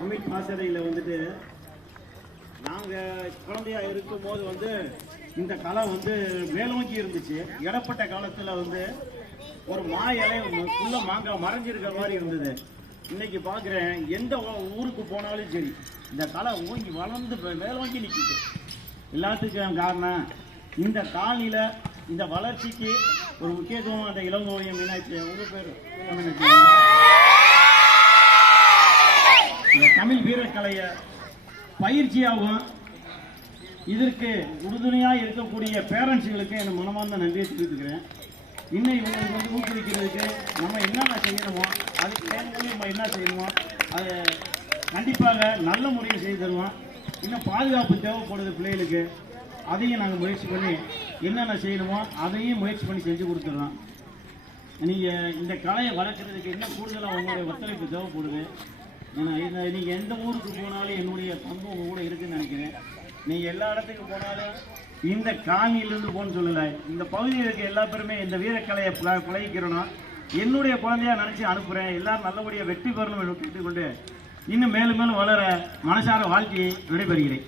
தமிழ் பாசறையில் வந்துட்டு நாங்கள் குழந்தையா இருக்கும் போது வந்து இந்த கலை வந்து மேலோங்கி இருந்துச்சு. இடப்பட்ட காலத்தில் வந்து ஒரு மா இலை உள்ள மாங்காய் மறைஞ்சிருக்கிற மாதிரி இருந்தது. இன்னைக்கு பார்க்குறேன், எந்த ஊருக்கு போனாலும் சரி இந்த கலை ஓங்கி வளர்ந்து மேலோங்கி நிற்கிது. எல்லாத்துக்கும் காரணம் இந்த காலனியில் இந்த வளர்ச்சிக்கு ஒரு முக்கியத்துவம் அந்த இளங்கோவியம் மீனாட்சி. உங்கள் பேர் இந்த தமிழ் வீரக்கலையை பயிற்சியாகவும் இதற்கு உறுதுணையாக இருக்கக்கூடிய பேரண்ட்ஸுகளுக்கு என் மனமார்ந்த நன்றியை தெரிவித்துக்கிறேன். இன்னும் இவங்களுக்கு வந்து ஊக்குவிக்கிறதுக்கு நம்ம என்னென்ன செய்யணுமோ அதுக்கு தேவையான நம்ம என்ன செய்யணுமோ அதை கண்டிப்பாக நல்ல முறையில் செய்து தருவோம். இன்னும் பாதுகாப்பு தேவைப்படுது பிள்ளைகளுக்கு, அதையும் நாங்கள் முயற்சி பண்ணி என்னென்ன செய்யணுமோ அதையும் முயற்சி பண்ணி செஞ்சு கொடுத்துட்றோம். நீங்கள் இந்த கலையை வளர்க்குறதுக்கு இன்னும் கூடுதலாக உங்களுடைய ஒத்துழைப்பு தேவைப்படுது. ஏன்னா நீங்கள் எந்த ஊருக்கு போனாலும் என்னுடைய பங்கு உங்கள் கூட இருக்குதுன்னு நினைக்கிறேன். நீங்கள் எல்லா இடத்துக்கு போனாலும் இந்த காணியிலிருந்து போன்னு சொல்லலை, இந்த பகுதியில் இருக்க எல்லா பேருமே இந்த வீரக்கலையை பழகிக்கிறோன்னா என்னுடைய குழந்தையாக நினச்சி அனுப்புகிறேன். எல்லாரும் நல்லபடியாக வெற்றி பெறணும் கேட்டுக்கொண்டு இன்னும் மேலும் மேலும் வளர மனசார வாழ்க்கையை விடைபெறுகிறேன்.